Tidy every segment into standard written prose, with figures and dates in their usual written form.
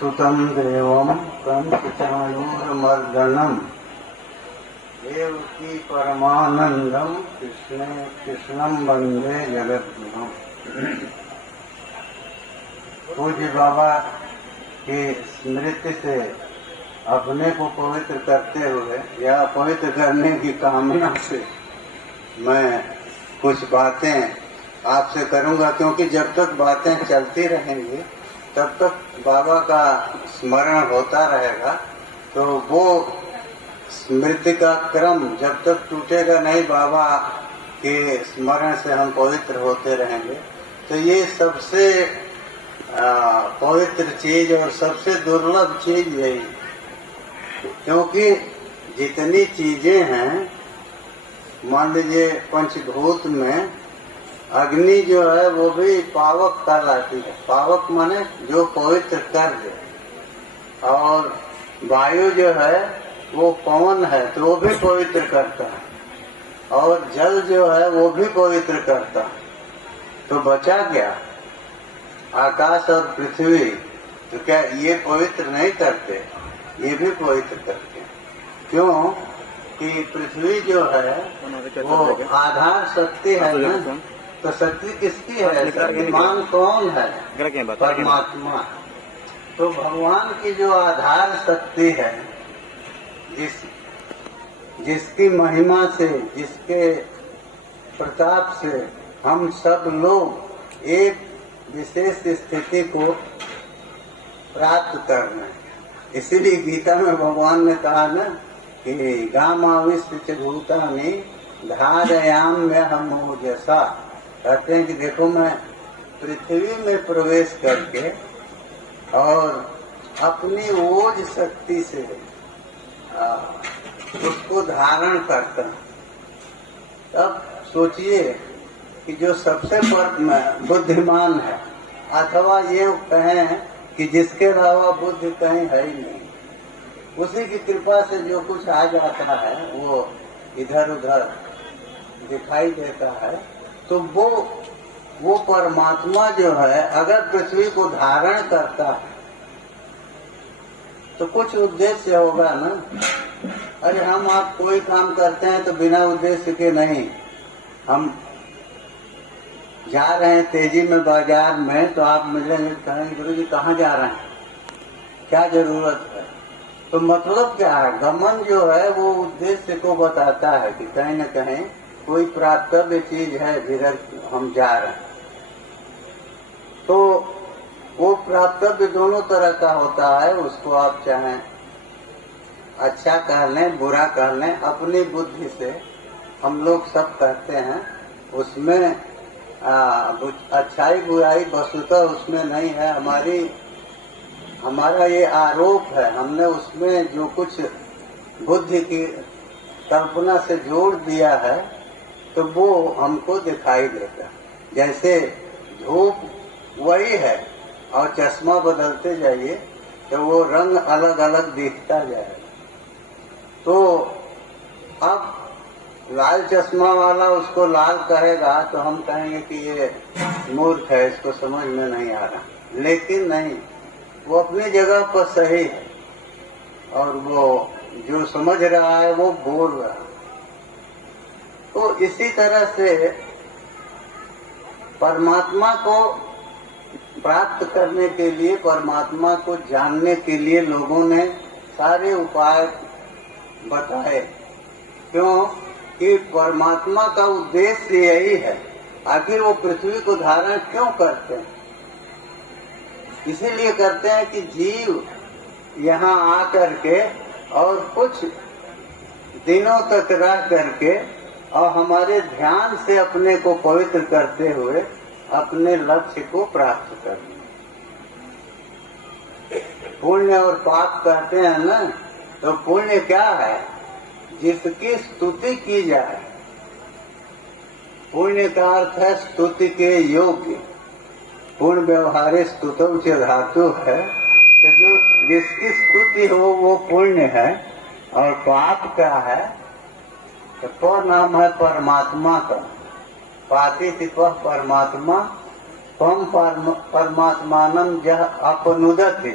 सुतं देवं कंसचाणूरमर्दनम् देवकी परमानंदम कृष्णं वंदे जगद्गुरुम्। पूज्य बाबा की स्मृति से अपने को पवित्र करते हुए या पवित्र करने की कामना से मैं कुछ बातें आपसे करूंगा, क्योंकि जब तक बातें चलती रहेंगी तब तक बाबा का स्मरण होता रहेगा। तो वो स्मृति का क्रम जब तक टूटेगा नहीं, बाबा के स्मरण से हम पवित्र होते रहेंगे। तो ये सबसे पवित्र चीज और सबसे दुर्लभ चीज यही, क्योंकि जितनी चीजें हैं, मान लीजिए पंचभूत में अग्नि जो है वो भी पावक कहलाती है। पावक माने जो पवित्र कर दे, और वायु जो है वो पवन है तो वो भी पवित्र करता है, और जल जो है वो भी पवित्र करता है। तो बचा क्या? आकाश और पृथ्वी। तो क्या ये पवित्र नहीं करते? ये भी पवित्र करते हैं। क्यों कि पृथ्वी जो है वो आधार शक्ति है ना। तो शक्ति किसकी है? शक्तिमान कौन है? परमात्मा। तो भगवान की जो आधार शक्ति है, जिसकी महिमा से, जिसके प्रताप से हम सब लोग एक विशेष स्थिति को प्राप्त कर रहे हैं। इसीलिए गीता में भगवान ने कहा ना कि गामाविश्य भूतानि धारयाम में हम जैसा। कहते हैं कि देखो मैं पृथ्वी में प्रवेश करके और अपनी ओज शक्ति से उसको धारण करता हूँ। तब सोचिए कि जो सबसे बुद्धिमान है, अथवा ये कहें कि जिसके अलावा बुद्धि कहीं है ही नहीं, उसी की कृपा से जो कुछ आ जाता है वो इधर उधर दिखाई देता है। तो वो परमात्मा जो है अगर पृथ्वी को धारण करता है तो कुछ उद्देश्य होगा ना। अरे हम आप कोई काम करते हैं तो बिना उद्देश्य के नहीं। हम जा रहे हैं तेजी में बाजार में, तो आप मिलेंगे, कहेंगे गुरु जी कहाँ जा रहे हैं, क्या जरूरत है? तो मतलब क्या है? गमन जो है वो उद्देश्य को बताता है कि कहीं न कहीं कोई प्राप्तव्य चीज है जिधर हम जा रहे हैं। तो वो प्राप्तव्य दोनों तरह का होता है। उसको आप चाहें अच्छा कह लें, बुरा कह लें, अपनी बुद्धि से हम लोग सब कहते हैं। उसमें अच्छाई बुराई वस्तुतः उसमें नहीं है। हमारा ये आरोप है, हमने उसमें जो कुछ बुद्धि की कल्पना से जोड़ दिया है तो वो हमको दिखाई देता है। जैसे धूप वही है और चश्मा बदलते जाइए तो वो रंग अलग अलग दिखता जाएगा। तो अब लाल चश्मा वाला उसको लाल कहेगा तो हम कहेंगे कि ये मूर्ख है, इसको समझ में नहीं आ रहा। लेकिन नहीं, वो अपनी जगह पर सही है, और वो जो समझ रहा है वो बोल रहा है। तो इसी तरह से परमात्मा को प्राप्त करने के लिए, परमात्मा को जानने के लिए लोगों ने सारे उपाय बताए। क्यों कि परमात्मा का उद्देश्य यही है। आखिर वो पृथ्वी को धारण क्यों करते हैं? इसीलिए करते हैं कि जीव यहाँ आकर के और कुछ दिनों तक रह करके और हमारे ध्यान से अपने को पवित्र करते हुए अपने लक्ष्य को प्राप्त करना। पुण्य और पाप कहते हैं ना, तो पुण्य क्या है? जिसकी स्तुति की जाए। पुण्य का अर्थ है स्तुति के योग्य। पुण्य व्यवहारे स्तुतौ च धातु है, तो जो जिसकी स्तुति हो वो पुण्य है। और पाप क्या है? तो प नाम है परमात्मा का। पातितिप परमात्मा, पम परमात्मानम जह अपनुदति।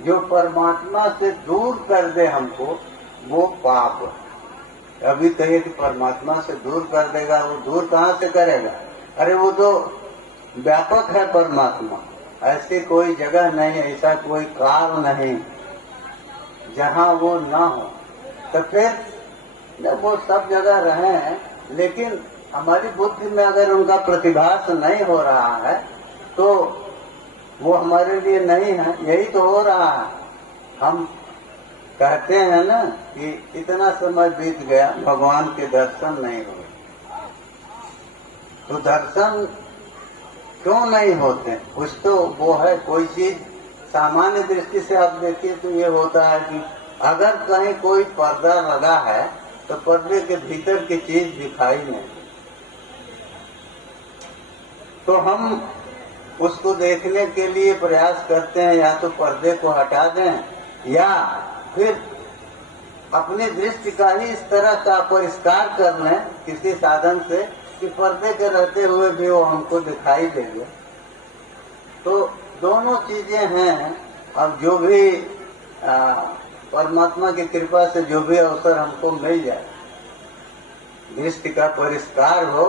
जो परमात्मा से दूर कर दे हमको, वो पाप है। अभी कहिए कि परमात्मा से दूर कर देगा, वो दूर कहाँ से करेगा? अरे वो तो व्यापक है परमात्मा, ऐसी कोई जगह नहीं, ऐसा कोई काल नहीं जहाँ वो ना हो। तो फिर जब वो सब जगह रहे हैं, लेकिन हमारी बुद्धि में अगर उनका प्रतिभास नहीं हो रहा है तो वो हमारे लिए नहीं है। यही तो हो रहा है। हम कहते हैं ना कि इतना समय बीत गया, भगवान के दर्शन नहीं हुए। तो दर्शन क्यों नहीं होते? कुछ तो वो है, कोई चीज सामान्य दृष्टि से आप देखिए तो ये होता है कि अगर कहीं कोई पर्दा लगा है तो पर्दे के भीतर की चीज दिखाई नहीं, तो हम उसको देखने के लिए प्रयास करते हैं, या तो पर्दे को हटा दें या फिर अपनी दृष्टि का ही इस तरह का परिष्कार कर लें किसी साधन से कि पर्दे के रहते हुए भी वो हमको दिखाई देंगे। तो दोनों चीजें हैं। अब जो भी परमात्मा की कृपा से जो भी अवसर हमको मिल जाए, दृष्टि का परिष्कार हो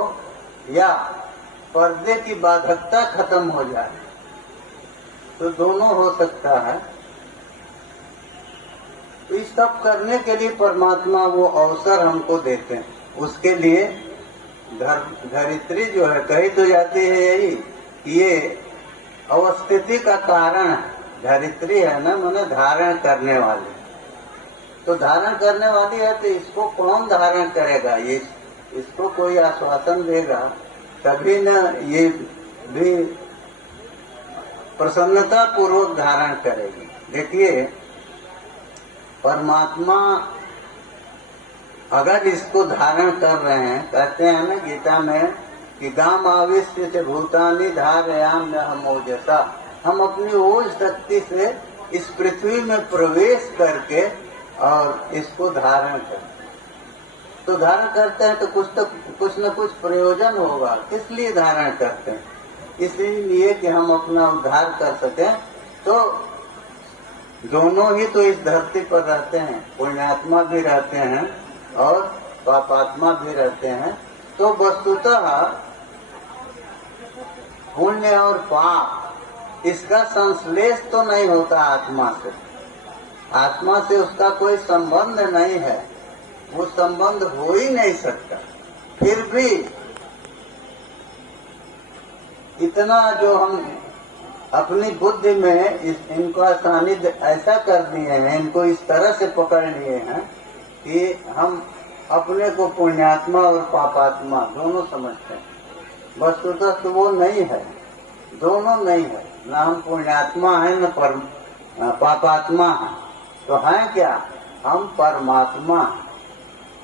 या पर्दे की बाधकता खत्म हो जाए, तो दोनों हो सकता है। तो इस सब करने के लिए परमात्मा वो अवसर हमको देते हैं। उसके लिए धरित्री जो है, कही तो जाती है यही, ये अवस्थिति का कारण है। धरित्री है ना, मैंने धारण करने वाली। तो धारण करने वाली है तो इसको कौन धारण करेगा? ये इसको कोई आश्वासन देगा तभी न ये भी प्रसन्नता पूर्वक धारण करेगी। देखिए, परमात्मा अगर इसको धारण कर रहे हैं, कहते हैं ना गीता में कि गाम आविश्य से भूतानि धारयाम हम ओजसा, हम अपनी ओज शक्ति से इस पृथ्वी में प्रवेश करके और इसको धारण करते। तो धारण करते हैं तो कुछ न कुछ प्रयोजन होगा। किस लिए धारण करते हैं? इसलिए कि हम अपना उद्धार कर सकें। तो दोनों ही तो इस धरती पर रहते हैं, पुण्यात्मा भी रहते हैं और पापात्मा भी रहते हैं। तो वस्तुतः पुण्य और पाप इसका संश्लेष तो नहीं होता आत्मा से। आत्मा से उसका कोई संबंध नहीं है, वो संबंध हो ही नहीं सकता। फिर भी इतना जो हम अपनी बुद्धि में इनका सानिध्य ऐसा कर दिए हैं, इनको इस तरह से पकड़ लिए हैं कि हम अपने को पुण्यात्मा और पापात्मा दोनों समझते हैं। वस्तुतः तो वो नहीं है, दोनों नहीं है। ना हम पुण्यात्मा हैं न पापात्मा हैं। तो हैं क्या? हम परमात्मा हैं।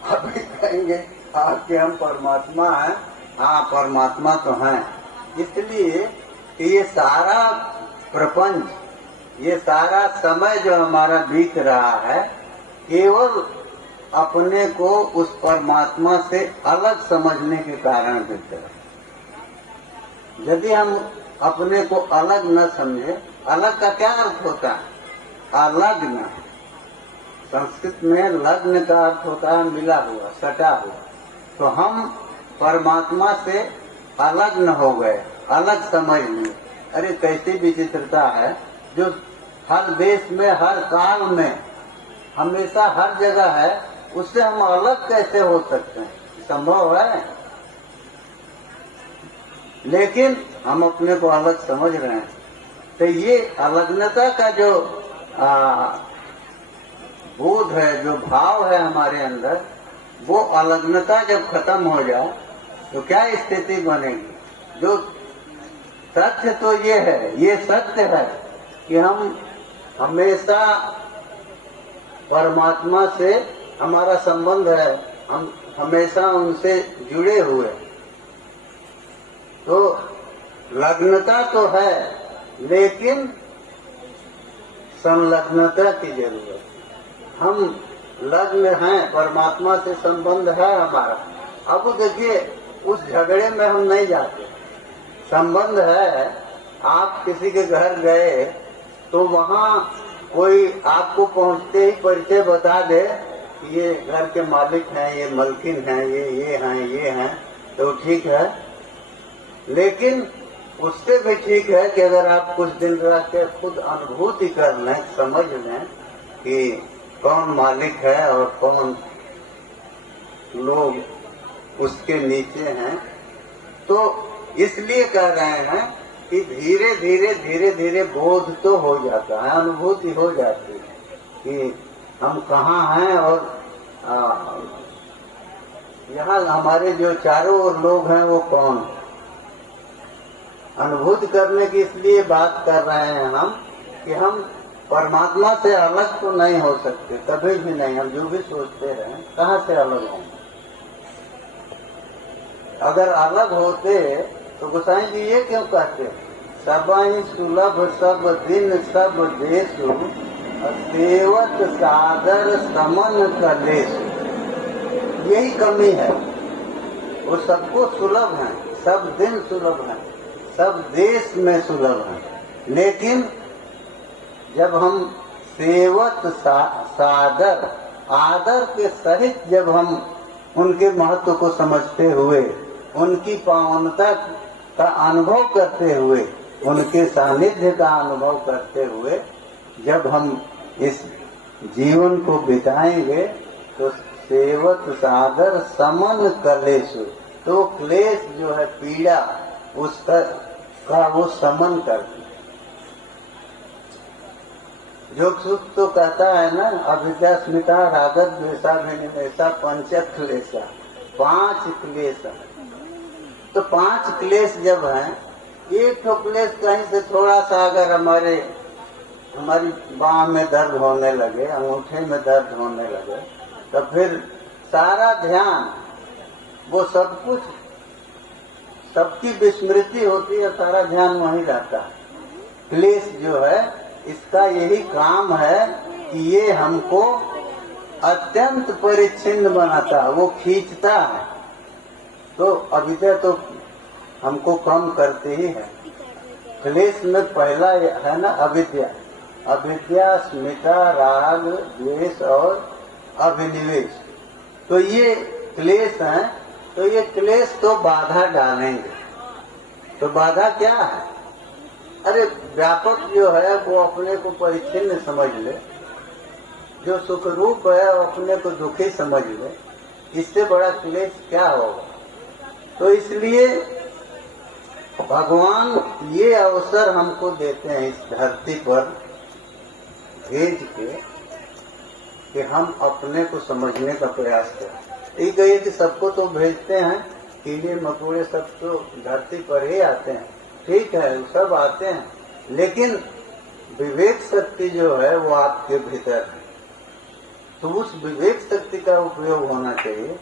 अभी कहेंगे कि हम परमात्मा हैं। हाँ, परमात्मा तो हैं। इसलिए कि ये सारा प्रपंच, ये सारा समय जो हमारा बीत रहा है, केवल अपने को उस परमात्मा से अलग समझने के कारण बीत रहा है। यदि हम अपने को अलग न समझे, अलग का क्या अर्थ होता है? अलग्न। संस्कृत में लग्न का अर्थ होता है मिला हुआ, सटा हुआ। तो हम परमात्मा से अलग न हो गए, अलग समझ लिए। अरे कैसी विचित्रता है, जो हर देश में, हर काल में, हमेशा हर जगह है, उससे हम अलग कैसे हो सकते हैं? संभव है? लेकिन हम अपने को अलग समझ रहे हैं। तो ये अलग्नता का जो बोध है, जो भाव है हमारे अंदर, वो अलग्नता जब खत्म हो जाए तो क्या स्थिति बनेगी? जो तथ्य तो ये है, ये सत्य है कि हम हमेशा परमात्मा से हमारा संबंध है, हम हमेशा उनसे जुड़े हुए। तो लग्नता तो है, लेकिन संलग्नता की जरूरत। हम लग्न हैं, परमात्मा से संबंध है हमारा। अब देखिए, उस झगड़े में हम नहीं जाते। संबंध है। आप किसी के घर गए तो वहाँ कोई आपको पहुंचते ही परिचय बता दे, ये घर के मालिक हैं, ये मलकिन हैं, ये हैं, तो ठीक है। लेकिन उससे भी ठीक है कि अगर आप कुछ दिन रह के खुद अनुभूति कर लें, समझ लें कि कौन मालिक है और कौन लोग उसके नीचे हैं। तो इसलिए कह रहे हैं कि धीरे धीरे बोध तो हो जाता है, अनुभूति हो जाती है कि हम कहाँ हैं और यहाँ हमारे जो चारों ओर लोग हैं वो कौन। अनुभूति करने की इसलिए बात कर रहे हैं हम कि हम परमात्मा से अलग तो नहीं हो सकते, कभी भी नहीं। हम जो भी सोचते हैं कहाँ से अलग होंगे। अगर अलग होते तो गोसाई जी ये क्यों कहते, सबहि सुलभ सब दिन सब देशु, सेवत सादर समन कलेश। यही कमी है, वो सबको सुलभ है, सब दिन सुलभ है, सब देश में सुलभ है। लेकिन जब हम सेवत सादर आदर के सहित जब हम उनके महत्व को समझते हुए, उनकी पावनता का अनुभव करते हुए, उनके सानिध्य का अनुभव करते हुए जब हम इस जीवन को बिताएंगे तो सेवत सादर समन कलेश, तो क्लेश जो है पीड़ा उसका वो समन करती। जो सुख तो कहता है ना, अविद्या स्मिता रागत द्वेषा भिनिवेशा पंचक क्लेशा, 5 क्लेश। तो 5 क्लेश जब है, एक तो क्लेश कहीं से थोड़ा सा अगर हमारी बाह में दर्द होने लगे, अंगूठे में दर्द होने लगे, तो फिर सारा ध्यान वो सब कुछ, सबकी विस्मृति होती है, सारा ध्यान वहीं रहता है। क्लेश जो है इसका यही काम है कि ये हमको अत्यंत परिच्छिन्न बनाता है, वो खींचता है। तो अविद्या तो हमको कम करती ही है। क्लेश में पहला है ना अविद्या, अविद्या स्मिता राग द्वेष और अभिनिवेश। तो ये क्लेश हैं, तो ये क्लेश तो बाधा डालेंगे। तो बाधा क्या है? अरे व्यापक जो है वो अपने को परिच्छिन्न समझ ले, जो सुख रूप है वो अपने को दुखी समझ ले, इससे बड़ा क्लेश क्या होगा। तो इसलिए भगवान ये अवसर हमको देते हैं इस धरती पर भेज के कि हम अपने को समझने का प्रयास करें। ये कहिए कि सबको तो भेजते हैं, कीड़े मकोड़े सब तो धरती पर ही आते हैं, ठीक है सब आते हैं, लेकिन विवेक शक्ति जो है वो आपके भीतर है। तो उस विवेक शक्ति का उपयोग होना चाहिए।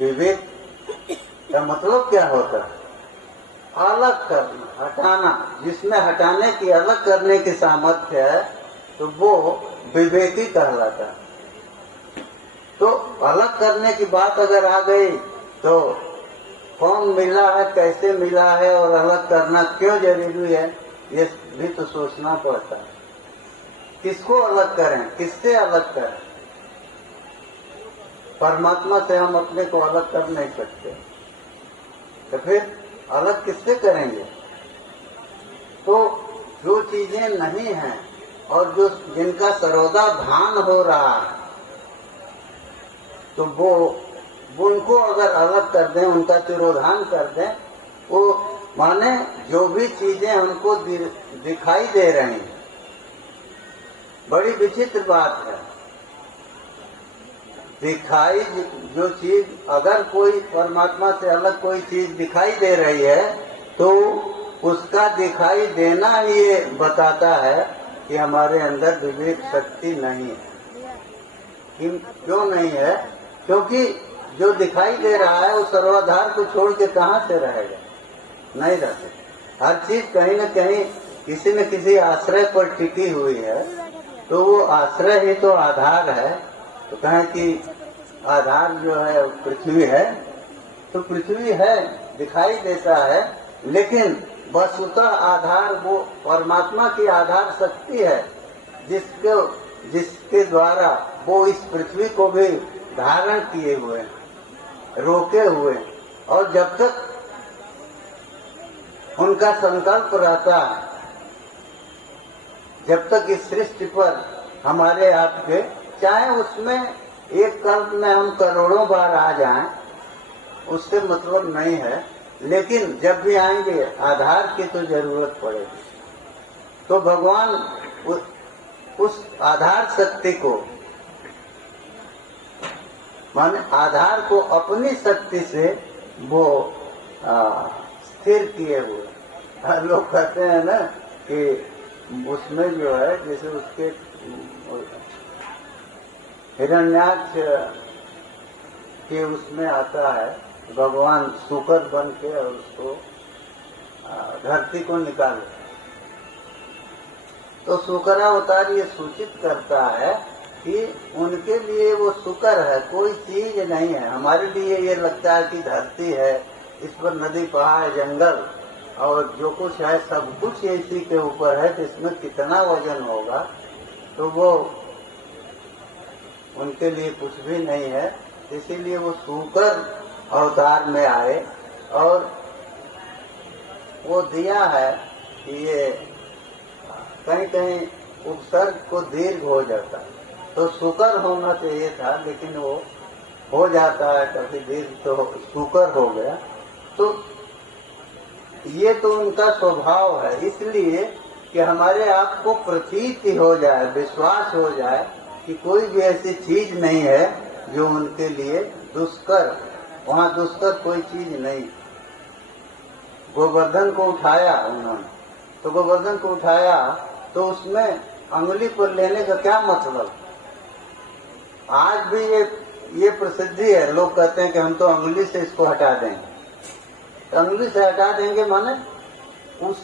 विवेक का मतलब क्या होता है? अलग करना, हटाना। जिसमें हटाने की, अलग करने की सामर्थ्य है तो वो विवेकी कहलाता है। तो अलग करने की बात अगर आ गई तो कौन मिला है, कैसे मिला है और अलग करना क्यों जरूरी है, ये भी तो सोचना पड़ता है। किसको अलग करें, किससे अलग करें? परमात्मा से हम अपने को अलग कर नहीं सकते, तो फिर अलग किससे करेंगे? तो जो चीजें नहीं हैं और जो जिनका सर्वदा भान हो रहा है, तो वो उनको अगर अलग कर दें, उनका तिरोधान कर दें, वो माने जो भी चीजें हमको दिखाई दे रही हैं, बड़ी विचित्र बात है। दिखाई जो चीज, अगर कोई परमात्मा से अलग कोई चीज दिखाई दे रही है तो उसका दिखाई देना ही ये बताता है कि हमारे अंदर विवेक शक्ति नहीं है। क्यों नहीं है? क्योंकि जो दिखाई दे रहा है वो सर्वाधार को छोड़ के कहाँ से रहेगा? नहीं रहते। हर चीज कहीं न कहीं किसी न किसी आश्रय पर टिकी हुई है, तो वो आश्रय ही तो आधार है। तो कहें कि आधार जो है पृथ्वी है, तो पृथ्वी है, दिखाई देता है, लेकिन वस्तुतः आधार वो परमात्मा की आधार शक्ति है जिसके द्वारा वो इस पृथ्वी को भी धारण किए हुए हैं, रोके हुए, और जब तक उनका संकल्प रहता है, जब तक इस सृष्टि पर हमारे आपके, चाहे उसमें एक कल्प में हम करोड़ों बार आ जाएं, उससे मतलब नहीं है, लेकिन जब भी आएंगे आधार की तो जरूरत पड़ेगी। तो भगवान उस आधार शक्ति को, माने आधार को अपनी शक्ति से वो स्थिर किए हुए। लोग कहते हैं ना कि उसमें जो है, जैसे उसके हिरण्याक्ष के उसमें आता है, भगवान शुकर बन के और उसको धरती को निकाले, तो शुक्रावतार ये सूचित करता है कि उनके लिए वो शुक्र है, कोई चीज नहीं है। हमारे लिए ये लगता है कि धरती है, इस पर नदी, पहाड़, जंगल और जो कुछ है सब कुछ इसी के ऊपर है, तो इसमें कितना वजन होगा, तो वो उनके लिए कुछ भी नहीं है। इसीलिए वो शुक्र अवतार में आए और वो दिया है कि ये कहीं कहीं उपसर्ग को दीर्घ हो जाता है, तो शुक्र होना चाहिए था, लेकिन वो हो जाता है कभी दीर्घ, तो शुक्र हो गया। तो ये तो उनका स्वभाव है, इसलिए कि हमारे आप को प्रतीति हो जाए, विश्वास हो जाए कि कोई भी ऐसी चीज नहीं है जो उनके लिए दुष्कर, वहाँ दुष्कर कोई चीज नहीं। गोवर्धन को उठाया उन्होंने, तो गोवर्धन को उठाया तो उसमें अंगुली पर लेने का क्या मतलब? आज भी ये प्रसिद्धि है, लोग कहते हैं कि हम तो अंगुली से इसको हटा देंगे। तो अंगुली से हटा देंगे माने उस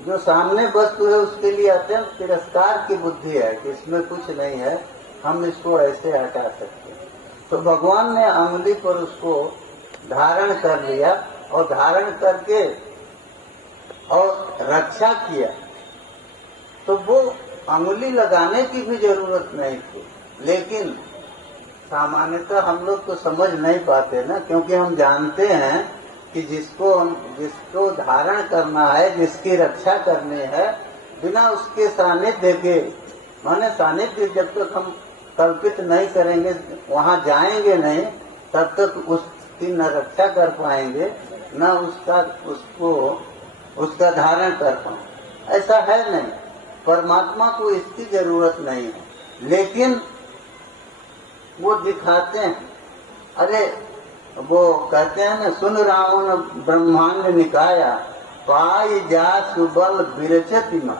जो सामने वस्तु है उसके लिए अत्यंत तिरस्कार की बुद्धि है कि इसमें कुछ नहीं है, हम इसको ऐसे हटा सकते हैं। तो भगवान ने अंगुली पर उसको धारण कर लिया और धारण करके और रक्षा किया, तो वो अंगुली लगाने की भी जरूरत नहीं थी। लेकिन सामान्यतः हम लोग तो समझ नहीं पाते ना, क्योंकि हम जानते हैं कि जिसको धारण करना है, जिसकी रक्षा करनी है, बिना उसके सानिध्य के, माने सानिध्य जब तक हम कल्पित नहीं करेंगे, वहाँ जाएंगे नहीं, तब तक उसकी न रक्षा कर पाएंगे, न उसका धारण कर पाएंगे। ऐसा है नहीं, परमात्मा को इसकी जरूरत नहीं है, लेकिन वो दिखाते हैं। अरे वो कहते हैं ना, सुन रावण ब्रह्मांड निकाया, पाई जा सुबल विरचति मा।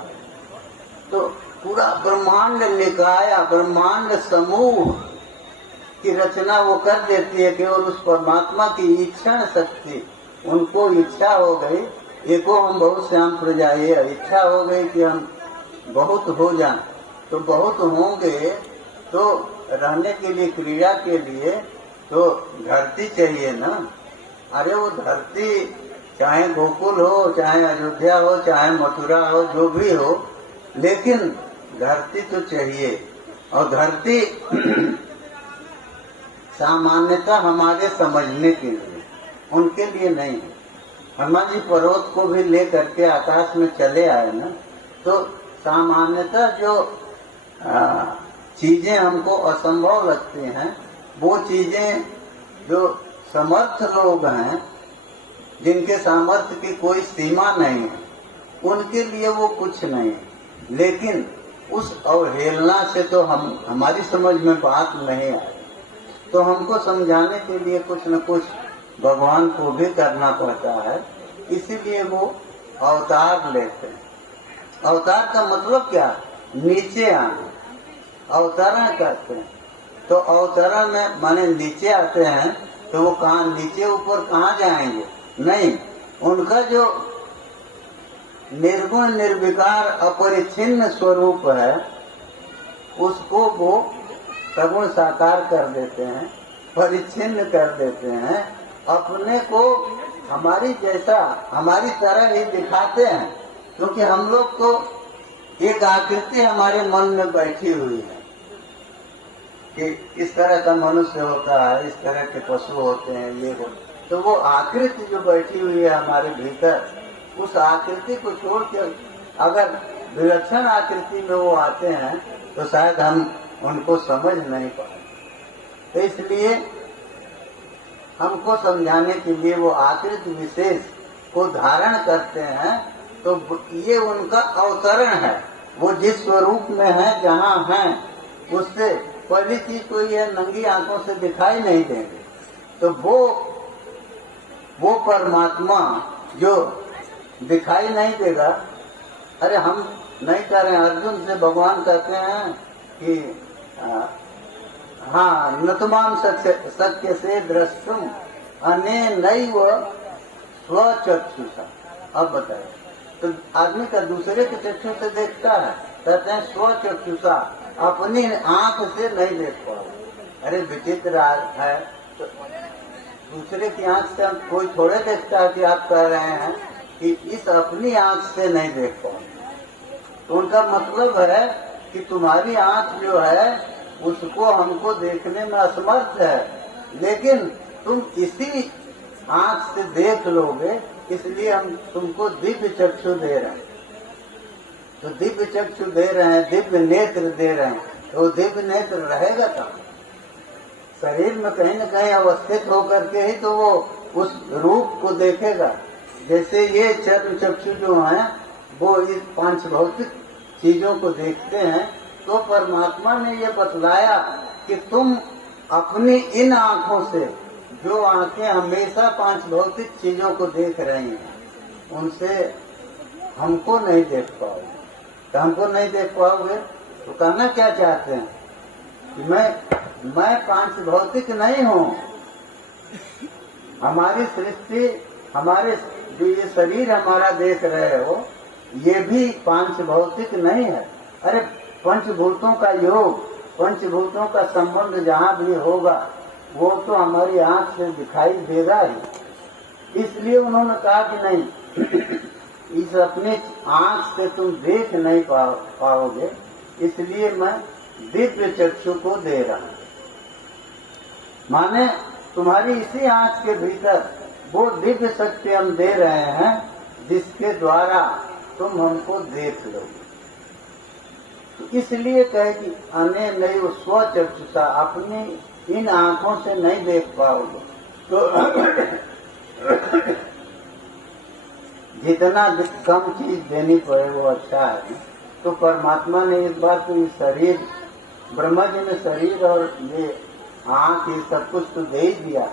तो पूरा ब्रह्मांड निकाया, ब्रह्मांड समूह की रचना वो कर देती है, केवल उस परमात्मा की इच्छा शक्ति, उनको इच्छा हो गई, एको हम बहुत श्याम प्रजा, ये इच्छा हो गई कि हम बहुत हो जाएं, तो बहुत होंगे तो रहने के लिए, क्रिया के लिए तो धरती चाहिए ना। अरे वो धरती चाहे गोकुल हो, चाहे अयोध्या हो, चाहे मथुरा हो, जो भी हो, लेकिन धरती तो चाहिए। और धरती सामान्यतः हमारे समझने के लिए, उनके लिए नहीं है। हनुमान जी पर्वत को भी ले करके आकाश में चले आए ना, तो सामान्यतः जो चीजें हमको असंभव लगती हैं, वो चीजें जो समर्थ लोग हैं, जिनके सामर्थ्य की कोई सीमा नहीं है, उनके लिए वो कुछ नहीं है। लेकिन उस अवहेलना से तो हमारी समझ में बात नहीं आई, तो हमको समझाने के लिए कुछ न कुछ भगवान को भी करना पड़ता है, इसीलिए वो अवतार लेते हैं। अवतार का मतलब क्या? नीचे आना, अवतरण करते हैं। तो अवतरण में माने नीचे आते हैं, तो वो कहाँ नीचे ऊपर कहाँ जाएंगे? नहीं, उनका जो निर्गुण निर्विकार अपरिच्छिन्न स्वरूप है, उसको वो सगुण साकार कर देते हैं, परिच्छिन्न कर देते हैं, अपने को हमारी जैसा, हमारी तरह ही दिखाते हैं। क्योंकि हम लोग को एक आकृति हमारे मन में बैठी हुई है कि इस तरह का मनुष्य होता है, इस तरह के पशु होते हैं, ये हो। तो वो आकृति जो बैठी हुई है हमारे भीतर, उस आकृति को छोड़ के अगर विलक्षण आकृति में वो आते हैं तो शायद हम उनको समझ नहीं पाए। तो इसलिए हमको समझाने के लिए वो आकृति विशेष को धारण करते हैं। तो ये उनका अवतरण है। वो जिस स्वरूप में है, जहाँ है, उससे पहली चीज तो ये नंगी आंखों से दिखाई नहीं देंगे। तो वो परमात्मा जो दिखाई नहीं देगा, अरे हम नहीं कह रहे हैं, अर्जुन से भगवान कहते हैं कि हाँ, नतमाम सत्य से द्रष्टुम अनेनैव स्वचक्षुषा। अब बताए तो आदमी का दूसरे के चक्षु से देखता है, कहते हैं स्वचक्षुषा, अपनी आंख से नहीं देख पाओ। अरे विचित्र है, तो दूसरे की आंख से कोई थोड़े देखता है कि आप कह रहे हैं कि इस अपनी आंख से नहीं देख पाओ। तो उनका मतलब है कि तुम्हारी आंख जो है उसको हमको देखने में असमर्थ है, लेकिन तुम इसी आंख से देख लोगे, इसलिए हम तुमको दिव्य चक्षु दे रहे हैं। तो दिव्य चक्षु दे रहे हैं, दिव्य नेत्र दे रहे हैं, तो दिव्य नेत्र रहेगा कहाँ? शरीर में कहीं न कहीं अवस्थित होकर के ही तो वो उस रूप को देखेगा। जैसे ये चर्म चक्षु जो हैं वो इस पांच भौतिक चीजों को देखते हैं, तो परमात्मा ने ये बतलाया कि तुम अपनी इन आंखों से, जो आंखें हमेशा पांच भौतिक चीजों को देख रही हैं, उनसे हमको नहीं देख पाओगे। तो हमको नहीं देख पाओगे तो कहना क्या चाहते हैं कि मैं पांच भौतिक नहीं हूँ। हमारी सृष्टि, हमारे जो ये शरीर हमारा देख रहे हो, ये भी पांच भौतिक नहीं है। अरे पंचभूतों का योग, पंचभूतों का संबंध जहाँ भी होगा वो तो हमारी आंख से दिखाई देगा ही। इसलिए उन्होंने कहा कि नहीं, इस अपने आंख से तुम देख नहीं पाओगे, इसलिए मैं दिव्य चक्षु को दे रहा हूँ। माने तुम्हारी इसी आंख के भीतर वो दिव्य शक्ति हम दे रहे हैं, जिसके द्वारा तुम हमको देख लोगे। तो इसलिए कहे कि अने नहीं वो स्वचक्षुषा, अपनी इन आंखों से नहीं देख पाओगे। तो जितना कम चीज देनी पड़े वो अच्छा है। तो परमात्मा ने इस बार तो ये शरीर, ब्रह्मा जी ने शरीर और ये आंख, ये सब कुछ तो दे ही दिया।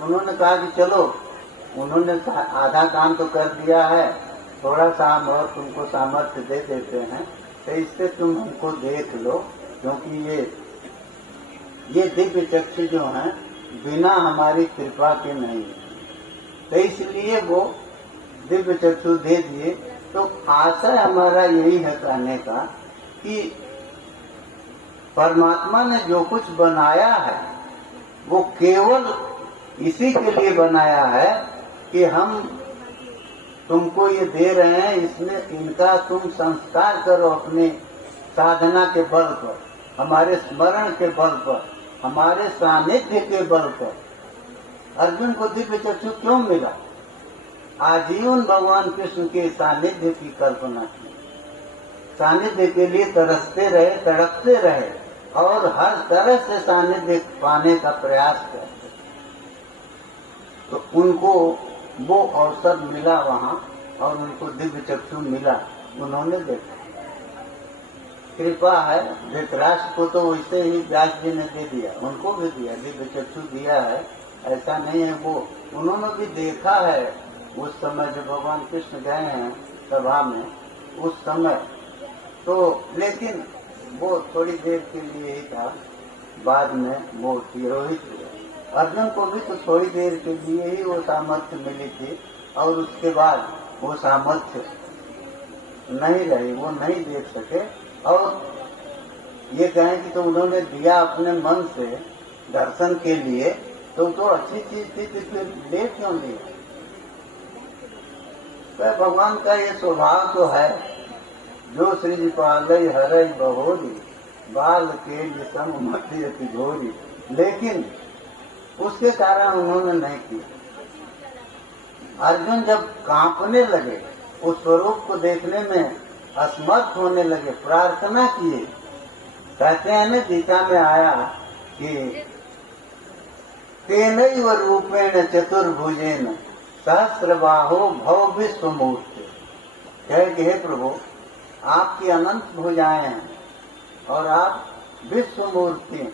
उन्होंने कहा कि चलो, उन्होंने आधा काम तो कर दिया है, थोड़ा सा हम और तुमको सामर्थ्य दे देते हैं, तो इससे तुम हमको देख लो, क्योंकि ये दिव्य चक्षु जो हैं बिना हमारी कृपा के नहीं है। तो इसलिए वो दिव्य चक्षु दे दिए। तो आशय हमारा यही है कहने का कि परमात्मा ने जो कुछ बनाया है वो केवल इसी के लिए बनाया है कि हम तुमको ये दे रहे हैं, इसमें इनका तुम संस्कार करो अपने साधना के बल पर, हमारे स्मरण के बल पर, हमारे सानिध्य के बल पर। अर्जुन को दिव्य चक्षु क्यों मिला? आजीवन भगवान कृष्ण के सानिध्य की कल्पना की, सानिध्य के लिए तरसते रहे, तड़पते रहे और हर तरह से सानिध्य पाने का प्रयास करते। तो उनको वो अवसर मिला वहाँ और उनको दिव्य चक्षु मिला, उन्होंने देखा। कृपा है, धृतराष्ट्र को तो वैसे ही व्यास जी ने दे दिया, उनको भी दिया, दिव्य चक्षु दिया है, ऐसा नहीं है। वो उन्होंने भी देखा है उस समय जब भगवान कृष्ण गए हैं सभा में, उस समय तो, लेकिन वो थोड़ी देर के लिए ही था, बाद में वो तिरोहित हुआ। अर्जुन को भी तो थोड़ी देर के लिए ही वो सामर्थ्य मिली थी और उसके बाद वो सामर्थ्य नहीं रही, वो नहीं देख सके। और ये कहें कि तो उन्होंने दिया अपने मन से दर्शन के लिए, तो अच्छी चीज थी, तो फिर ले क्यों लिया? तो भगवान का ये स्वभाव तो है जो श्री पालय हरय बहोरी, बाल के सम मति अति घोरी। लेकिन उसके कारण उन्होंने नहीं किया। अर्जुन जब कांपने लगे, उस स्वरूप को देखने में असमर्थ होने लगे, प्रार्थना किए। कहते हैं न, गीता में आया कि तेनैव रूपेण चतुर्भुजेन सहस्रबाहो भव विश्वमूर्ति। कहे कि हे प्रभु, आपकी अनंत भुजाएं हैं और आप विश्वमूर्ति।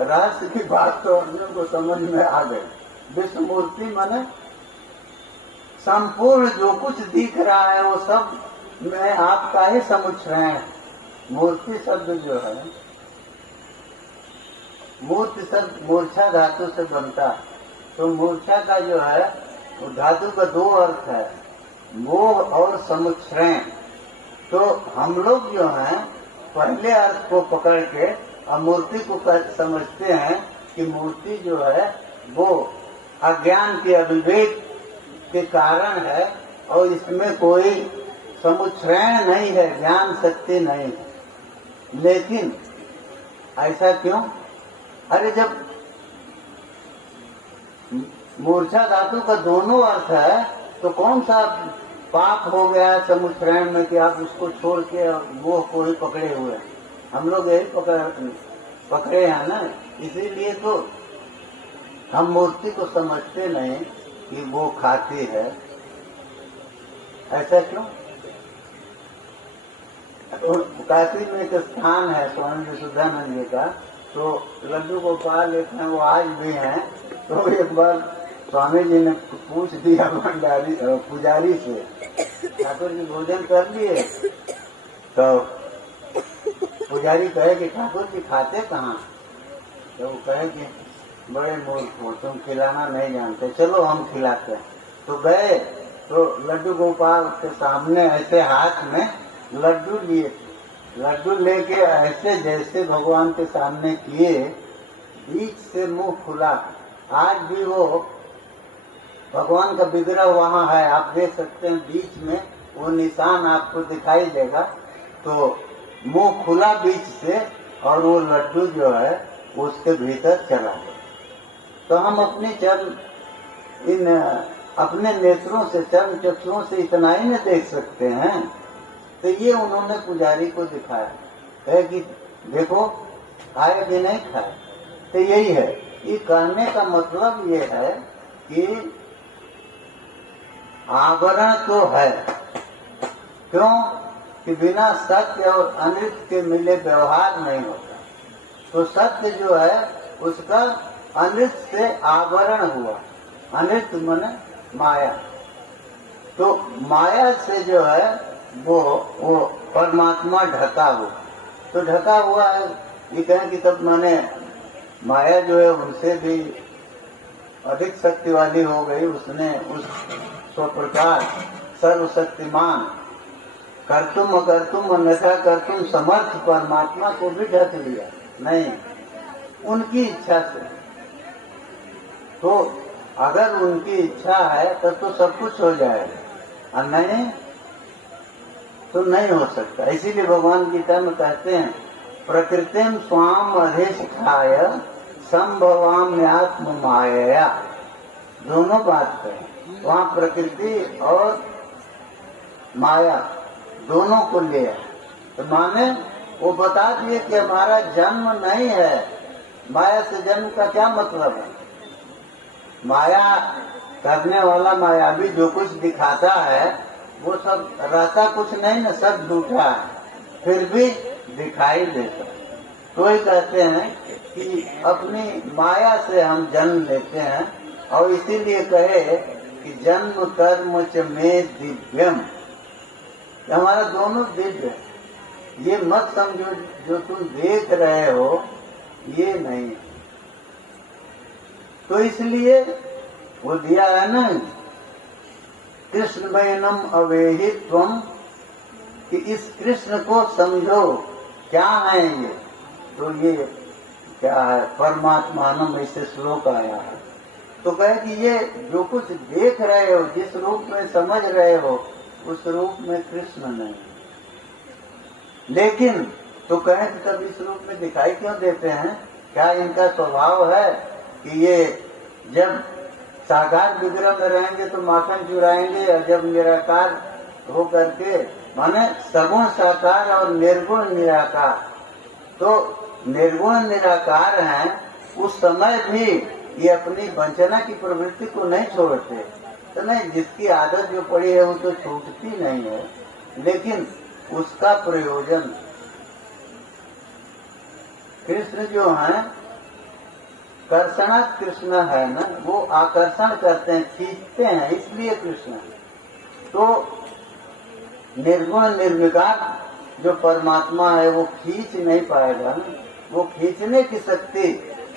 रहस्य की बात तो अर्जुन को समझ में आ गई। विश्वमूर्ति माने संपूर्ण जो कुछ दिख रहा है वो सब में आपका ही समुच्चय है। मूर्ति शब्द जो है, मूर्ति शब्द मूर्छा धातु से बनता है। तो मूर्छा का जो है वो धातु का दो अर्थ है, मोह और समुच्चय। तो हम लोग जो हैं पहले अर्थ को पकड़ के और मूर्ति को समझते हैं कि मूर्ति जो है वो अज्ञान के अविवेक के कारण है और इसमें कोई समुच्चय नहीं है, ज्ञान शक्ति नहीं है। लेकिन ऐसा क्यों? अरे जब मूर्छा धातु का दोनों अर्थ है तो कौन सा पाप हो गया समुच्चय में कि आप उसको छोड़ के वो को ही पकड़े हुए हैं। हम लोग यही पकड़े हैं ना, इसीलिए तो हम मूर्ति को समझते नहीं कि वो खाती है। ऐसा क्यों? काशी में एक स्थान है स्वामी विशुद्धानंद जी का, तो लड्डू गोपाल एक है, वो आज भी हैं। तो एक बार स्वामी जी ने पूछ दिया भंडारी पुजारी से, ठाकुर जी भोजन कर लिए? तो पुजारी कहे कि ठाकुर जी खाते कहाँ? तो वो कहे कि बड़े मूर्ख हो, तुम खिलाना नहीं जानते, चलो हम खिलाते हैं। तो गए तो लड्डू गोपाल के सामने ऐसे हाथ में लड्डू लिए, लड्डू लेके ऐसे जैसे भगवान के सामने किए, बीच से मुंह खुला। आज भी वो भगवान का विग्रह वहाँ है, आप देख सकते हैं, बीच में वो निशान आपको दिखाई देगा। तो मुंह खुला बीच से और वो लड्डू जो है उसके भीतर चला गया। तो हम अपनी अपने नेत्रों से, चर्म चक्षुओं से इतना ही न देख सकते हैं। तो ये उन्होंने पुजारी को दिखाया है कि देखो खाए कि नहीं खाए। तो यही है, ये कहने का मतलब ये है कि आवरण तो है। क्यों? कि बिना सत्य और अनृत के मिले व्यवहार नहीं होता। तो सत्य जो है उसका अनृत से आवरण हुआ। अनृत माने माया। तो माया से जो है वो परमात्मा ढका हुआ। तो ढका हुआ है, ये कहें कि तब माने माया जो है उनसे भी अधिक शक्ति वाली हो गई। उसने उस स्वप्रकाश सर्वशक्तिमान कर्तुम अकर्तुम अन्यथा कर्तुम समर्थ परमात्मा को भी ढक लिया। नहीं, उनकी इच्छा से। तो अगर उनकी इच्छा है तब तो सब कुछ हो जाएगा, और नहीं तो नहीं हो सकता। इसीलिए भगवान गीता में कहते हैं प्रकृतिम स्वाम अधिष्ठाय संभवाम्यात्म माया। दोनों बात करें, वहाँ प्रकृति और माया दोनों को लिया। तो माने वो बता दिए कि हमारा जन्म नहीं है। माया से जन्म का क्या मतलब है? माया करने वाला मायावी जो कुछ दिखाता है वो सब रहता कुछ नहीं ना, सब झूठा है, फिर भी दिखाई देता। तो ही कहते हैं कि अपनी माया से हम जन्म लेते हैं। और इसीलिए कहे कि जन्म कर्म च में दिव्यम, हमारा दोनों दिव्य। ये मत समझो जो तुम देख रहे हो ये नहीं। तो इसलिए वो दिया है ना कृष्ण वैनम अवेहित्वम, कि इस कृष्ण को समझो क्या है ये। तो ये क्या है? परमात्मानम, ऐसे श्लोक आया है। तो कहे कि ये जो कुछ देख रहे हो, जिस रूप में समझ रहे हो, उस रूप में कृष्ण नहीं। लेकिन तो कहें कि तब इस रूप में दिखाई क्यों देते हैं? क्या इनका स्वभाव है कि ये जब साकार विग्रह में रहेंगे तो माखन चुराएंगे, और जब निराकार हो करके माने सगुण साकार और निर्गुण निराकार, तो निर्गुण निराकार हैं, उस समय भी ये अपनी वंचना की प्रवृत्ति को नहीं छोड़ते। तो नहीं, जिसकी आदत जो पड़ी है वो तो छूटती नहीं है, लेकिन उसका प्रयोजन कृष्ण जो है, कर्षणात् कृष्ण है ना, वो आकर्षण करते हैं, खींचते हैं, इसलिए कृष्ण। तो निर्गुण निर्विकार जो परमात्मा है वो खींच नहीं पाएगा ना, वो खींचने की शक्ति,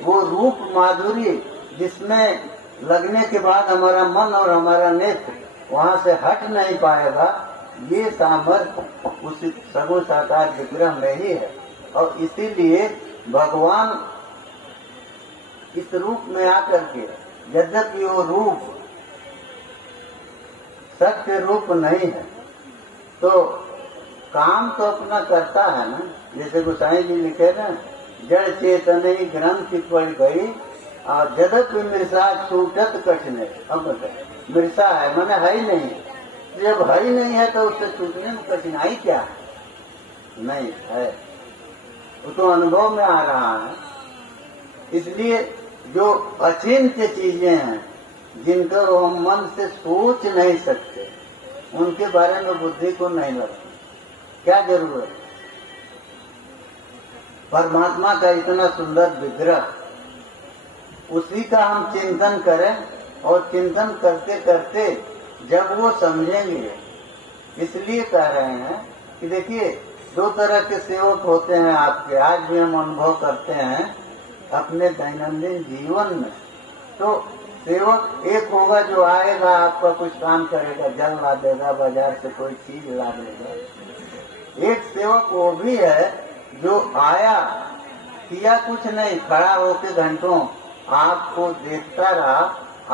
वो रूप माधुरी जिसमें लगने के बाद हमारा मन और हमारा नेत्र वहाँ से हट नहीं पाएगा, ये सामर्थ्य उस सगुण साकार विग्रह में ही है। और इसीलिए भगवान इस रूप में आकर के, यद्यपि वो रूप सत्य रूप नहीं है, तो काम तो अपना करता है ना। जैसे गोसाई जी लिखे ना, जड़ चेतन ही ग्रंथि पड़ गई और जदप मृषा छूटत कठिन। अब बताए मृषा है माने है ही नहीं, जब है ही नहीं है तो उससे छूटने में कठिनाई क्या है? नहीं है, वो तो अनुभव में आ रहा है। इसलिए जो अचिंत्य चीजें हैं, जिनको हम मन से सोच नहीं सकते, उनके बारे में बुद्धि को नहीं लगती। क्या जरूरत? परमात्मा का इतना सुंदर विग्रह, उसी का हम चिंतन करें, और चिंतन करते करते जब वो समझेंगे, इसलिए कह रहे हैं कि देखिए दो तरह के सेवक होते हैं आपके, आज भी हम अनुभव करते हैं अपने दैनंदिन जीवन में। तो सेवक एक होगा जो आएगा, आपका कुछ काम करेगा, जल ला देगा, बाजार से कोई चीज ला देगा। एक सेवक वो भी है जो आया, किया कुछ नहीं, खड़ा होके घंटों आपको देखता रहा।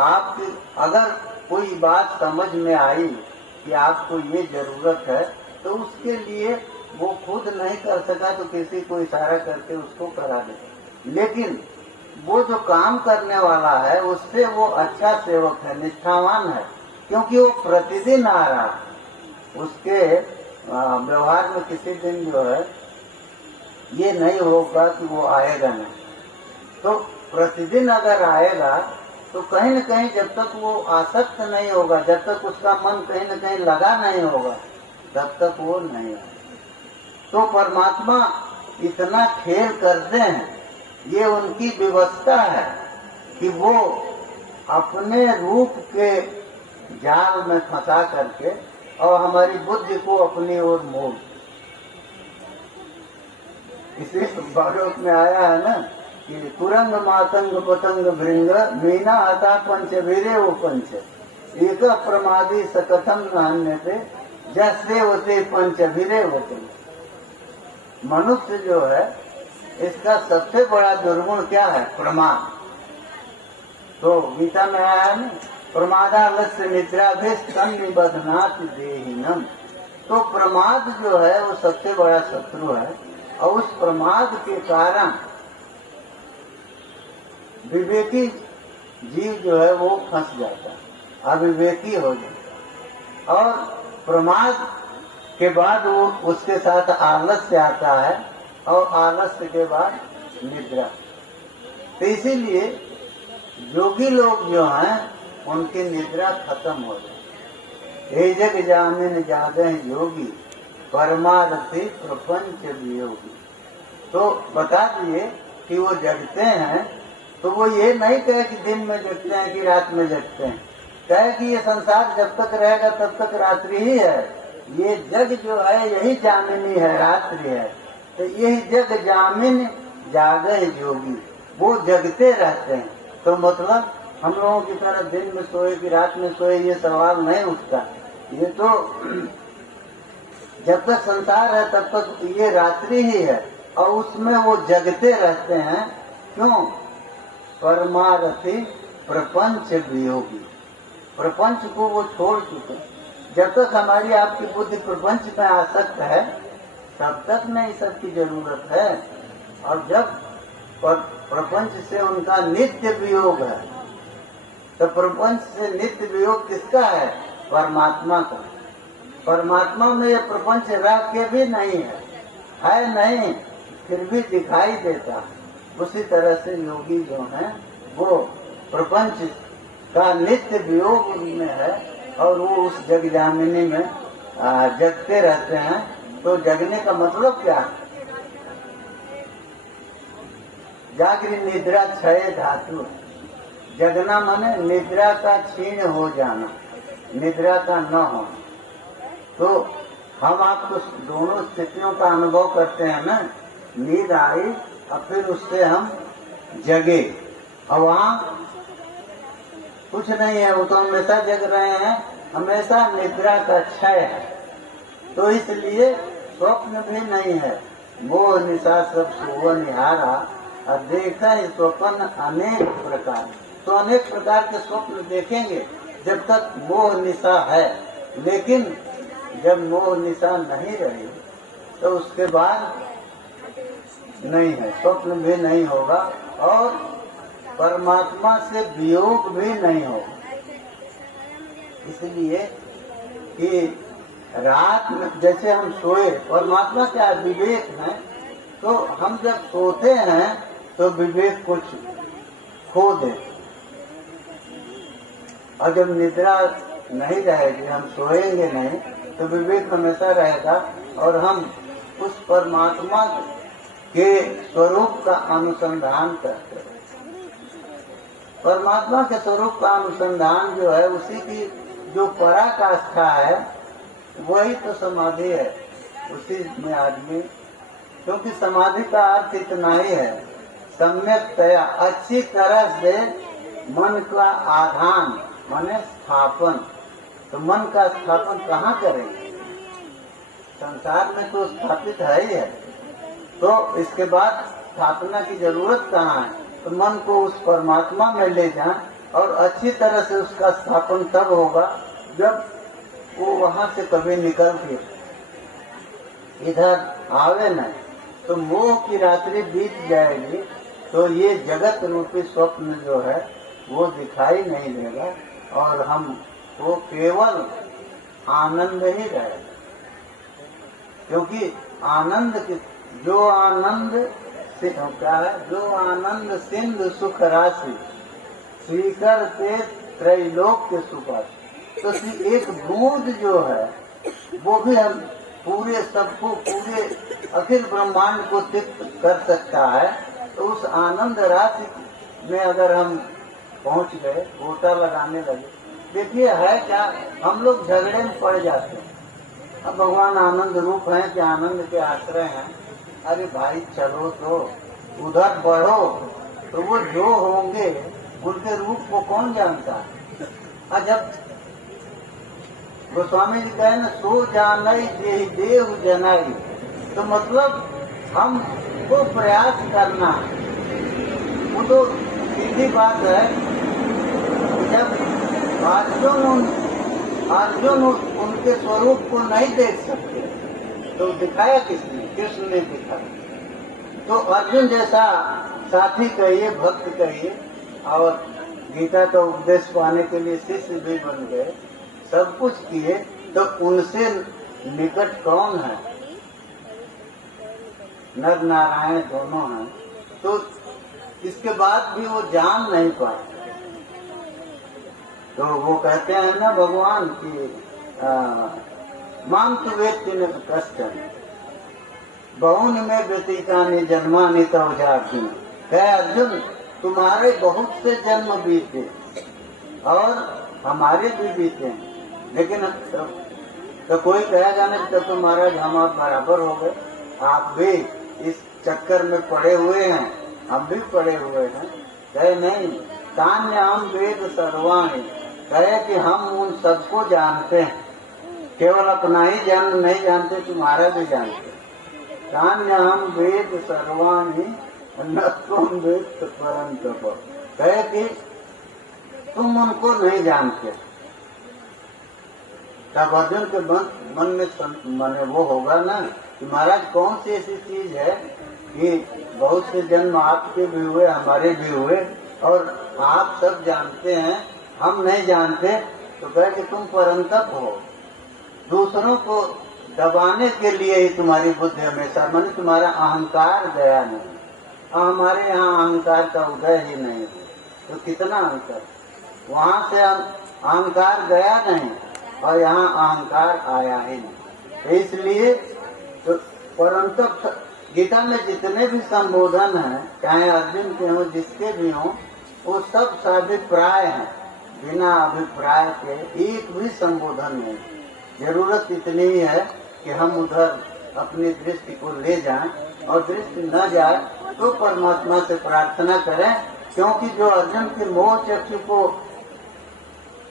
आपकी अगर कोई बात समझ में आई कि आपको ये जरूरत है, तो उसके लिए वो खुद नहीं कर सका तो किसी को इशारा करके उसको करा दे। लेकिन वो जो काम करने वाला है, उससे वो अच्छा सेवक है, निष्ठावान है, क्योंकि वो प्रतिदिन आ रहा। उसके व्यवहार में किसी दिन जो है ये नहीं होगा कि वो आएगा नहीं। तो प्रतिदिन अगर आएगा तो कहीं न कहीं जब तक वो आसक्त नहीं होगा, जब तक उसका मन कहीं न कहीं लगा नहीं होगा, तब तक वो नहीं आएगा। तो परमात्मा इतना खेल करते हैं, ये उनकी व्यवस्था है कि वो अपने रूप के जाल में फंसा करके और हमारी बुद्धि को अपनी ओर मोड़। इसी भागवत में आया है ना कि कुरंग मातंग पतंग भृंग मीना हता पंच वीरे वो पंच एक प्रमादी सकथम नहन्य थे जैसे होते पंच वीरे होते। मनुष्य जो है इसका सबसे बड़ा दुर्गुण क्या है? प्रमाद। तो गीता में आया है ना, प्रमादालस्य निद्राभिस्तन्निबध्नात् देहिनम्। तो प्रमाद जो है वो सबसे बड़ा शत्रु है, और उस प्रमाद के कारण विवेकी जीव जो है वो फंस जाता है, अविवेकी हो जाता। और प्रमाद के बाद वो उसके साथ आलस्य आता है, और आलस्य के बाद निद्रा। तो इसीलिए योगी लोग जो हैं उनकी निद्रा खत्म हो जाए। हे जग जामिन जागे योगी परमारथी प्रपंच वियोगी। तो बता दिए कि वो जगते हैं, तो वो ये नहीं कहे कि दिन में जगते हैं कि रात में जगते हैं, कहे कि ये संसार जब तक रहेगा तब तक रात्रि ही है। ये जग जो है यही जामिनी है, रात्रि है। तो यही जग जामिन जागे योगी, वो जगते रहते हैं। तो मतलब हम लोगों की तरह दिन में सोए कि रात में सोए ये सवाल नहीं उठता। ये तो जब तक संसार है तब तक ये रात्रि ही है, और उसमें वो जगते रहते हैं। क्यों? परमारथी प्रपंच वियोगी, प्रपंच को वो छोड़ चुके। जब तक हमारी आपकी बुद्धि प्रपंच में आसक्त है, तब तक नहीं सबकी जरूरत है। और जब प्रपंच से उनका नित्य वियोग है, तो प्रपंच से नित्य वियोग किसका है? परमात्मा का। परमात्मा में ये प्रपंच रह के भी नहीं है नहीं, फिर भी दिखाई देता। उसी तरह से योगी जो है वो प्रपंच का नित्य वियोग में है और वो उस जगजामिनी में जगते रहते हैं। तो जगने का मतलब क्या है? जागृ निद्रा क्षय धातु। जगना माने निद्रा का क्षीण हो जाना, निद्रा का न हो। तो हम आपको दोनों स्थितियों का अनुभव करते हैं ना। नींद आई और फिर उससे हम जगे, और वहाँ कुछ नहीं है, वो तो हमेशा जग रहे हैं, हमेशा निद्रा का क्षय है। तो इसलिए स्वप्न भी नहीं है। मोह निशा सब सुव निहारा और देखा है स्वप्न अनेक प्रकार। तो अनेक प्रकार के स्वप्न देखेंगे जब तक मोह निशा है, लेकिन जब मोह निशा नहीं रही तो उसके बाद नहीं है, स्वप्न भी नहीं होगा और परमात्मा से वियोग भी नहीं होगा। इसलिए कि रात में जैसे हम सोए, परमात्मा क्या विवेक है, तो हम जब सोते हैं तो विवेक कुछ खो दे, और जब निद्रा नहीं रहेगी, हम सोएंगे नहीं, तो विवेक हमेशा रहेगा और हम उस परमात्मा के स्वरूप का अनुसंधान करते हैं। परमात्मा के स्वरूप का अनुसंधान जो है, उसी की जो पराकाष्ठा है वही तो समाधि है। उसी में आदमी, क्योंकि समाधि का अर्थ इतना ही है, सम्यकतया अच्छी तरह से मन का आधान माने स्थापन। तो मन का स्थापन कहाँ करेंगे? संसार में तो स्थापित है ही है, तो इसके बाद स्थापना की जरूरत कहाँ है? तो मन को उस परमात्मा में ले जाएं और अच्छी तरह से उसका स्थापन तब होगा जब वो वहां से कभी निकल के इधर आवे नहीं, तो मोह की रात्रि बीत जाएगी, तो ये जगत रूपी स्वप्न जो है वो दिखाई नहीं देगा और हम वो केवल आनंद ही रहेगा। क्योंकि आनंद जो आनंद क्या है, जो आनंद सिंधु सुख राशि श्रीकर ते त्रैलोक के सुपास। तो एक बूंद जो है वो भी हम पूरे सबको, पूरे अखिल ब्रह्मांड को तृप्त कर सकता है। तो उस आनंद राशि में अगर हम पहुंच गए, गोता लगाने लगे, देखिए है क्या, हम लोग झगड़े में पड़ जाते हैं। अब भगवान आनंद रूप है कि आनंद के आश्रय हैं, अरे भाई चलो तो उधर बढ़ो, तो वो जो होंगे उनके रूप को कौन जानता है। और जब गोस्वामी जी कहे न सो जानई जेहि देव जनाई, तो मतलब हमको प्रयास करना, वो तो सीधी बात है। जब अर्जुन उनके स्वरूप को नहीं देख सकते तो दिखाया किसने? कृष्ण ने दिखाया। तो अर्जुन जैसा साथी कहिए, भक्त कहिए, और गीता का उपदेश पाने के लिए शिष्य भी बन गए, सब कुछ किए, तो उनसे निकट कौन है? नर नारायण दोनों हैं। तो इसके बाद भी वो जान नहीं पाए। तो वो कहते हैं ना भगवान की माम तो व्यक्ति ने कष्ट बहुन में व्यतीतानि जन्मानि तव अर्जुन। कहे अर्जुन तुम्हारे बहुत से जन्म बीते और हमारे भी बीते हैं, लेकिन तो कोई कहेगा नहीं तब तो महाराज हम आप बराबर हो गए, आप भी इस चक्कर में पड़े हुए हैं, हम भी पड़े हुए हैं। कहे नहीं, कान्य हम वेद सर्वाणि, कहे कि हम उन सबको जानते हैं, केवल अपना ही जन्म नहीं जानते, तुम्हारा भी जानते। कान्य हम वेद सर्वाणि न तुम वेद परंतप, कहे कि तुम उनको नहीं जानते। तब अर्जुन के मन में वो होगा ना कि महाराज कौन सी ऐसी चीज है कि बहुत से जन्म आपके भी हुए, हमारे भी हुए, और आप सब जानते हैं, हम नहीं जानते। तो कहे कि तुम परंतप हो, दूसरों को दबाने के लिए ही तुम्हारी बुद्धि हमेशा, माने तुम्हारा अहंकार गया नहीं। और हमारे यहाँ अहंकार का उदय ही नहीं, तो कितना अंतर। वहाँ से अहंकार गया नहीं और यहाँ अहंकार आया ही नहीं। इसलिए तो परंतु गीता में जितने भी संबोधन हैं, चाहे अर्जुन के हों, जिसके भी हों, वो सब साभिप्राय हैं, बिना अभिप्राय के एक भी संबोधन नहीं। जरूरत इतनी ही है कि हम उधर अपनी दृष्टि को ले जाएं, और दृष्टि न जाए तो परमात्मा से प्रार्थना करें, क्योंकि जो अर्जुन के मोह चक्षु को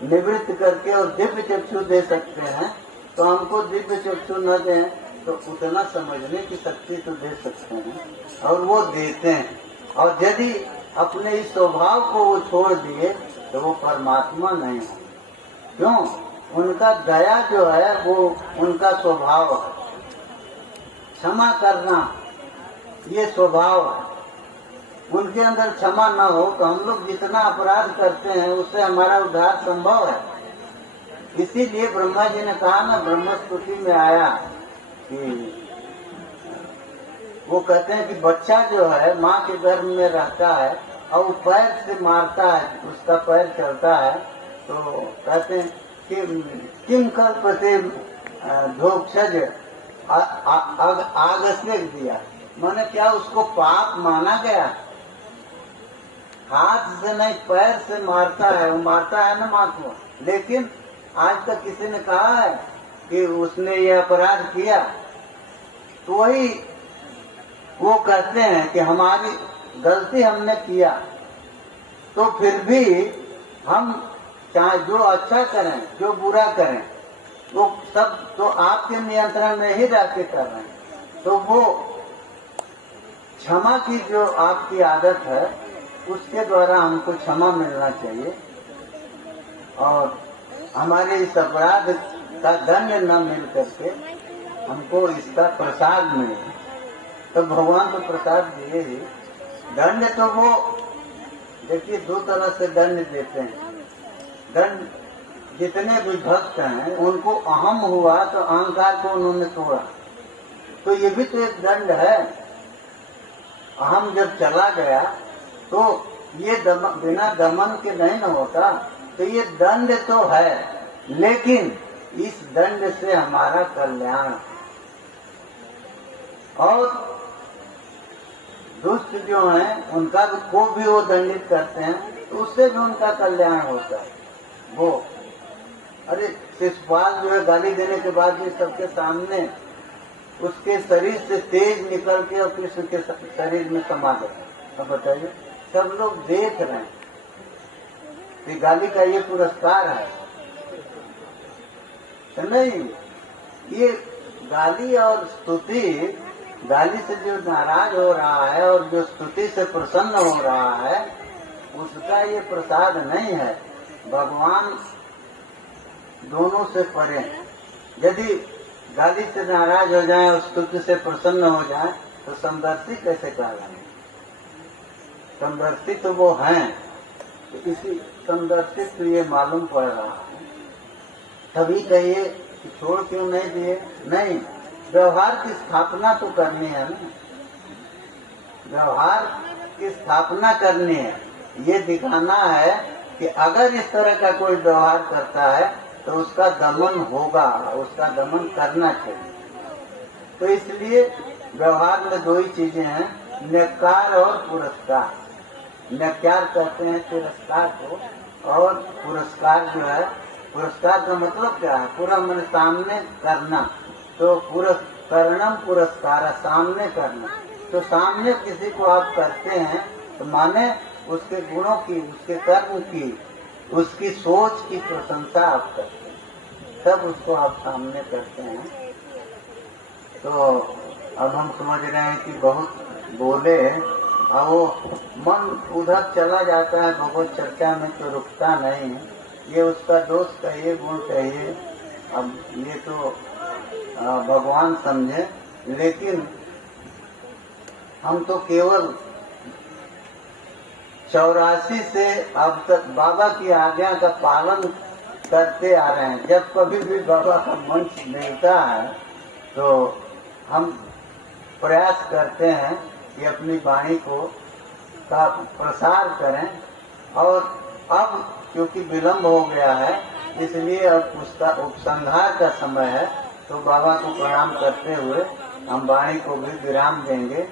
निवृत्त करके और दिव्य चक्षु दे सकते हैं, तो हमको दिव्य चक्षु न दें तो उतना समझने की शक्ति तो दे सकते हैं, और वो देते हैं। और यदि अपने इस स्वभाव को वो छोड़ दिए तो वो परमात्मा नहीं है। क्यों? उनका दया जो है वो उनका स्वभाव है, क्षमा करना ये स्वभाव है। उनके अंदर क्षमा न हो तो हम लोग जितना अपराध करते हैं उससे हमारा उद्धार संभव है। इसीलिए ब्रह्मा जी ने कहा ना, ब्रह्मस्तुति में आया कि वो कहते हैं कि बच्चा जो है माँ के गर्भ में रहता है और वो पैर से मारता है, उसका पैर चलता है, तो कहते हैं कि किम कल्पते धोक्षज आग से दिया, माने क्या उसको पाप माना गया? हाथ से नहीं, पैर से मारता है, वो मारता है ना माँ को। लेकिन आज तक किसी ने कहा है कि उसने ये अपराध किया? तो वही वो कहते हैं कि हमारी गलती हमने किया, तो फिर भी हम चाहे जो अच्छा करें जो बुरा करें, वो सब तो आपके नियंत्रण में ही रह के कर रहे हैं। तो वो क्षमा की जो आपकी आदत है उसके द्वारा हमको क्षमा मिलना चाहिए, और हमारे इस अपराध का दंड न मिल करके हमको इसका प्रसाद मिले। तो भगवान तो प्रसाद दिए ही। दंड तो वो देखिए दो तरह से दंड देते हैं। दंड जितने भी भक्त हैं उनको अहम हुआ तो अहंकार को उन्होंने तोड़ा, तो ये भी तो एक दंड है। अहम जब चला गया तो ये बिना दमन के नहीं न होता, तो ये दंड तो है, लेकिन इस दंड से हमारा कल्याण, और दुष्ट जो हैं उनका को भी वो दंडित करते हैं तो उससे भी उनका कल्याण होता है। वो अरे शिशुपाल जो है गाली देने के बाद भी सबके सामने उसके शरीर से तेज निकल के और कृष्ण के शरीर में समा गया। अब बताइए, सब लोग देख रहे हैं कि गाली का ये पुरस्कार है तो नहीं। ये गाली और स्तुति, गाली से जो नाराज हो रहा है और जो स्तुति से प्रसन्न हो रहा है उसका ये प्रसाद नहीं है। भगवान दोनों से परे। यदि गाली से नाराज हो जाए और स्तुति से प्रसन्न हो जाए तो समदर्शी कैसे कहलाएंगे? समदर्शी तो वो हैं, तो इसी समदर्शी तो ये मालूम पड़ रहा है। तभी कहिए कि छोड़ क्यों नहीं दिए? नहीं, व्यवहार की स्थापना तो करनी है ना, व्यवहार की स्थापना करनी है। ये दिखाना है कि अगर इस तरह का कोई व्यवहार करता है तो उसका दमन होगा, उसका दमन करना चाहिए। तो इसलिए व्यवहार में दो ही चीजें हैं, न्यक्कार और पुरस्कार। न्यक्कार कहते हैं तिरस्कार को, और पुरस्कार जो है, पुरस्कार का मतलब क्या है? पूरा मन सामने करना, तो पुरस्करणम पुरस्कार, सामने करना। तो सामने किसी को आप करते हैं तो माने उसके गुणों की, उसके कर्म की, उसकी सोच की प्रशंसा आप करते हैं, तब उसको आप सामने करते हैं। तो अब हम समझ रहे हैं कि बहुत बोले और वो मन उधर चला जाता है, भगवत चर्चा में तो रुकता नहीं है। ये उसका दोष कहिए, गुण कहिए, अब ये तो भगवान समझे। लेकिन हम तो केवल 84 से अब तक बाबा की आज्ञा का पालन करते आ रहे हैं। जब कभी भी बाबा का मंच मिलता है तो हम प्रयास करते हैं कि अपनी वाणी को का प्रसार करें। और अब क्योंकि विलम्ब हो गया है, इसलिए अब उसका उपसंहार का समय है, तो बाबा को प्रणाम करते हुए हम वाणी को भी विराम देंगे।